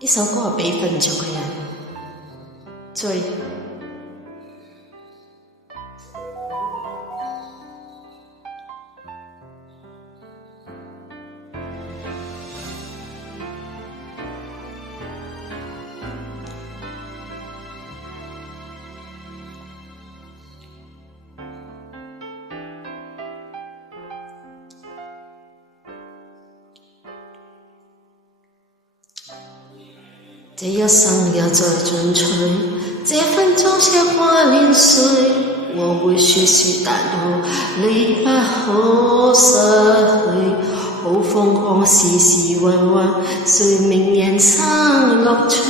呢首歌係俾瞓唔着嘅人追。這一生也在進取，這分鐘卻掛念誰？我會說說，但我你不可失去。好瘋狂，時時混混，誰明人生樂趣？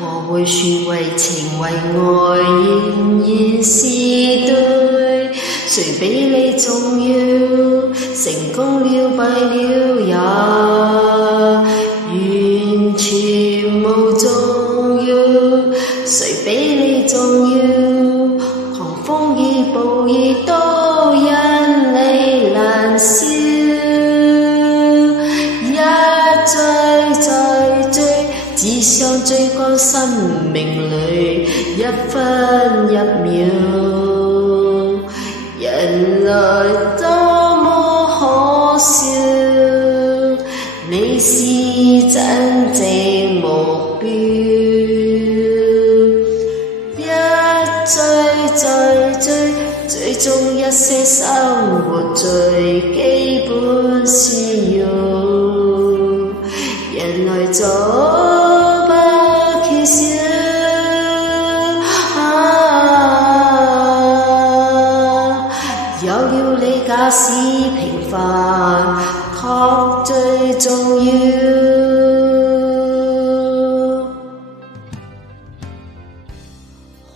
我會說為情為愛，仍然是對。誰比你重要？成功了敗了也完全無重要。誰比你重要？狂風與暴雨都因你難消。只想追趕生命裏一分一秒，人來多麼可笑，你是真正目標，一追蹤一些生活最基本需要，人來做有了你假使平凡，確最重要。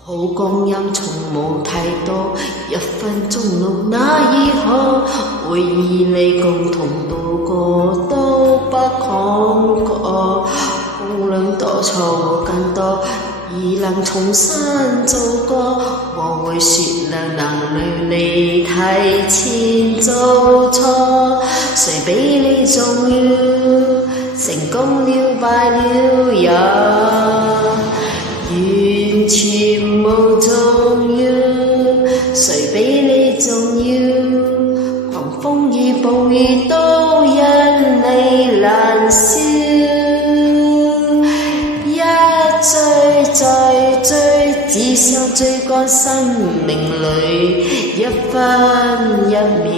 好光陰從無太多，一分鐘路那以後，會與你共同度過都不抗拒。風量多錯過更多，而能重新做過，我會說亮能令你提前做錯。誰比你重要？成功了敗了也完全無重要。誰比你重要？狂風與暴雨都因你難消。追，只想追趕生命裏一分一秒，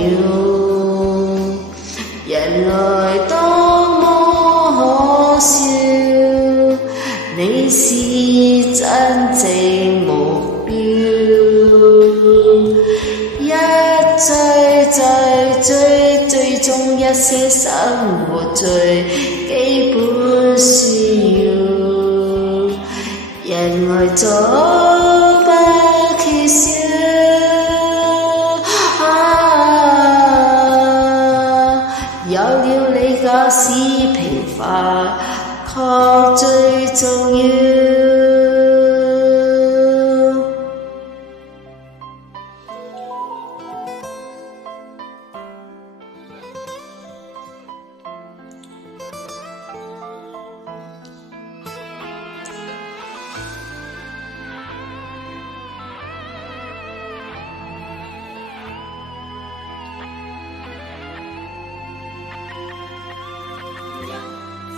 人來多麼可笑，你是真正目標，一追蹤一些生活最基本需要，人來做不缺少，有了你假使平凡，確最重要。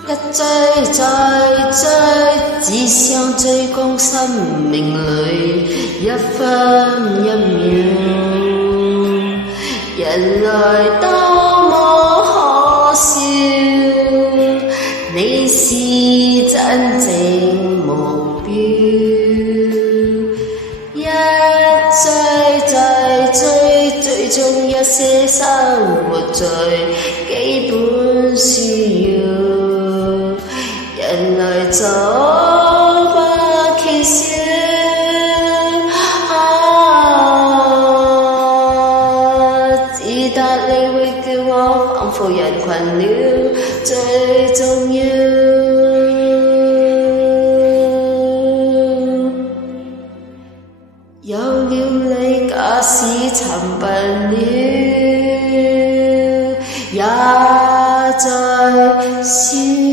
一追，只想追趕生命裏一分一秒，人來多麼可笑，你是真正目標，一追蹤一些生活最基本需要，人來做不缺少，只得你會叫我仿佛人群了最重要，有了你假使沉笨了也在笑。